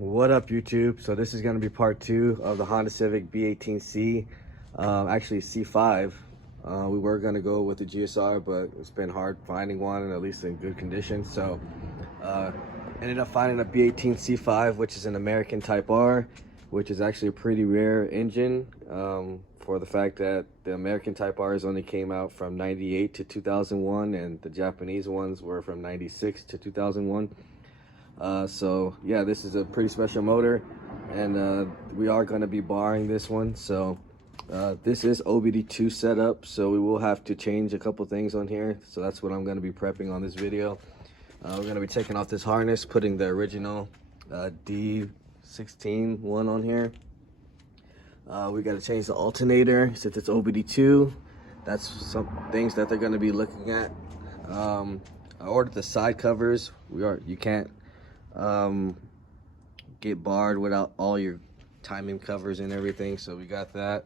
What up, YouTube? So this is going to be part 2 of the Honda Civic B18C, actually C5. We were going to go with the GSR, but it's been hard finding one, and at least in good condition. So ended up finding a B18C5, which is an American Type R, which is actually a pretty rare engine for the fact that the American Type Rs only came out from 98 to 2001, and the Japanese ones were from 96 to 2001. So yeah, this is a pretty special motor, and we are going to be borrowing this one. So this is OBD2 setup, so we will have to change a couple things on here. So that's what I'm going to be prepping on this video. We're going to be taking off this harness, putting the original D16 one on here. We got to change the alternator since it's OBD2. That's some things that they're going to be looking at. I ordered the side covers. You can't get barred without all your timing covers and everything, so we got that.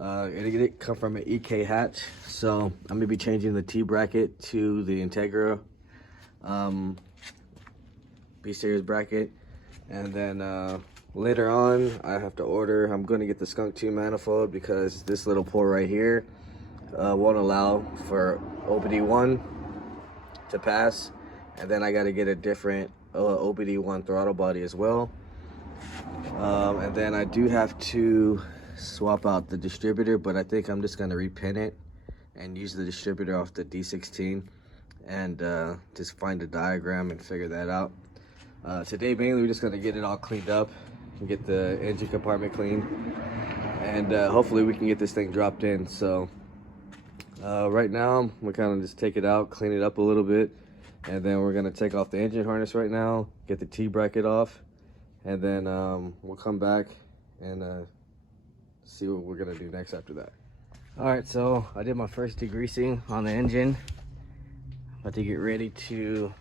It did come from an EK hatch, so I'm gonna be changing the T bracket to the Integra B series bracket, and then later on I'm going to get the Skunk 2 manifold, because this little port right here won't allow for OBD1 to pass, and then I got to get a different OBD1 throttle body as well. And then I do have to swap out the distributor, but I think I'm just going to repin it and use the distributor off the D16 and just find a diagram and figure that out. Today mainly we're just going to get it all cleaned up and get the engine compartment cleaned, and hopefully we can get this thing dropped in. So right now we're kind of just take it out, clean it up a little bit, and then we're gonna take off the engine harness right now, get the T bracket off, and then we'll come back and see what we're gonna do next after that. All right, so I did my first degreasing on the engine. About to get ready to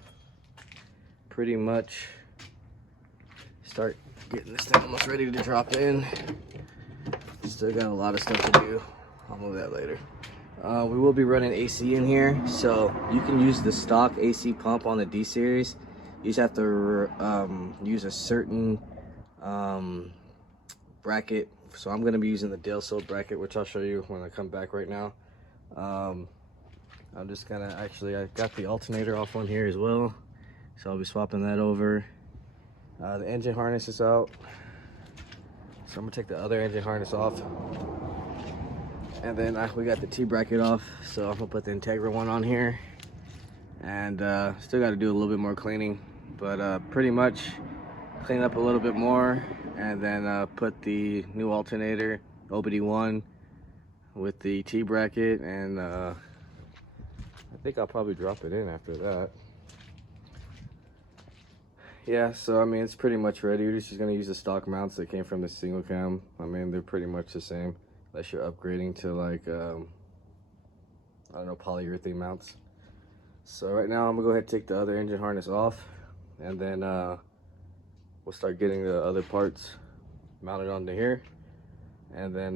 pretty much start getting this thing almost ready to drop in. Still got a lot of stuff to do. I'll move that later. We will be running AC in here, so you can use the stock AC pump on the D series. You just have to use a certain bracket. So I'm going to be using the Dale Soap bracket, which I'll show you when I come back right now. I'm just gonna I got the alternator off on here as well, so I'll be swapping that over. The engine harness is out, so I'm gonna take the other engine harness off. And then we got the T bracket off, so I'm gonna put the Integra one on here, and still got to do a little bit more cleaning, but pretty much clean up a little bit more, and then put the new alternator OBD1 with the T bracket, and I think I'll probably drop it in after that. Yeah, so I mean, it's pretty much ready. We're just gonna use the stock mounts that came from the single cam. I mean, they're pretty much the same, unless you're upgrading to like I don't know, polyurethane mounts. So right now I'm gonna go ahead and take the other engine harness off, and then we'll start getting the other parts mounted onto here, and then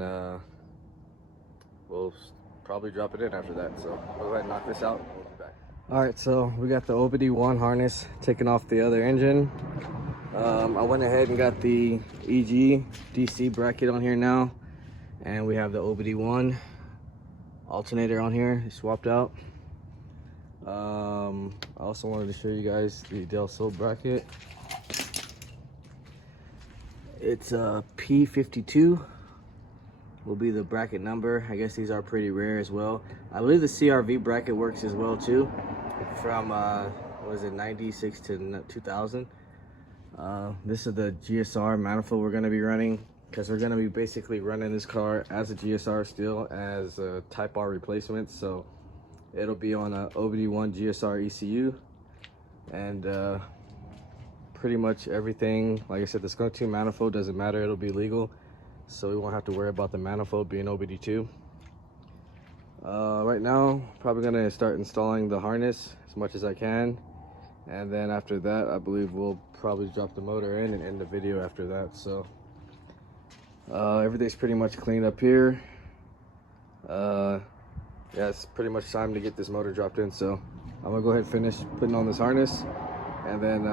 we'll probably drop it in after that. So go ahead and knock this out and we'll be back. All right, so we got the OBD1 harness taken off the other engine. I went ahead and got the EG DC bracket on here now, and we have the OBD1 alternator on here swapped out. I also wanted to show you guys the Dale Soap bracket. It's a P52 will be the bracket number. I guess these are pretty rare as well. I believe the CRV bracket works as well too, from what was it, 96 to 2000. This is the GSR manifold we're going to be running, because we're going to be basically running this car as a GSR still, as a Type R replacement. So it'll be on a OBD1 GSR ECU, and pretty much everything, like I said, the Skunk 2 manifold doesn't matter, it'll be legal, so we won't have to worry about the manifold being OBD2. Right now, probably going to start installing the harness as much as I can, and then after that, I believe we'll probably drop the motor in and end the video after that. So everything's pretty much cleaned up here. Yeah, it's pretty much time to get this motor dropped in, so I'm gonna go ahead and finish putting on this harness, and then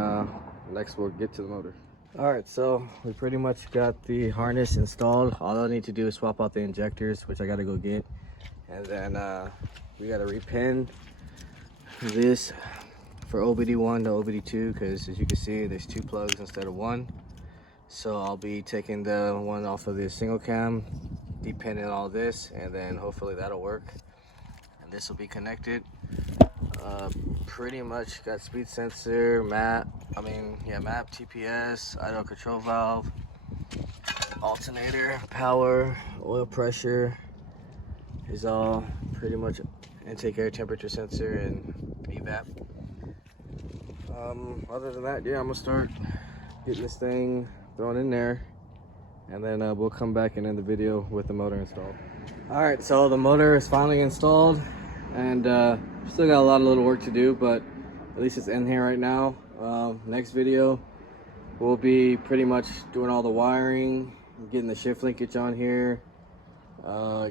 next we'll get to the motor. All right, so we pretty much got the harness installed. All I need to do is swap out the injectors, which I gotta go get, and then we gotta repin this for OBD1 to OBD2, because as you can see, there's 2 plugs instead of 1. So I'll be taking the one off of the single cam, depinning all this, and then hopefully that'll work. And this will be connected. Pretty much got speed sensor, map, TPS, idle control valve, alternator, power, oil pressure is all pretty much intake air temperature sensor and evap. Other than that, yeah, I'm gonna start getting this thing thrown in there, and then we'll come back and end the video with the motor installed. All right, so the motor is finally installed, and still got a lot of little work to do, but at least it's in here right now. Next video we'll be pretty much doing all the wiring, getting the shift linkage on here,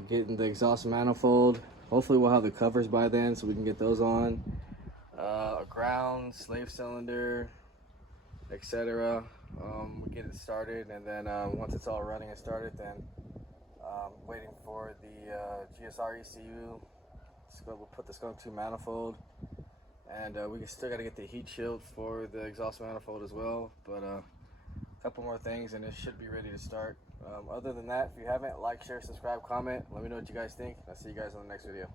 getting the exhaust manifold. Hopefully we'll have the covers by then so we can get those on, a ground, slave cylinder, etc. We get it started, and then once it's all running and started, then waiting for the GSR ECU. We'll put the skunk 2 manifold, and we still got to get the heat shield for the exhaust manifold as well, but a couple more things and it should be ready to start. Other than that, if you haven't, like, share, subscribe, comment, let me know what you guys think. I'll see you guys on the next video.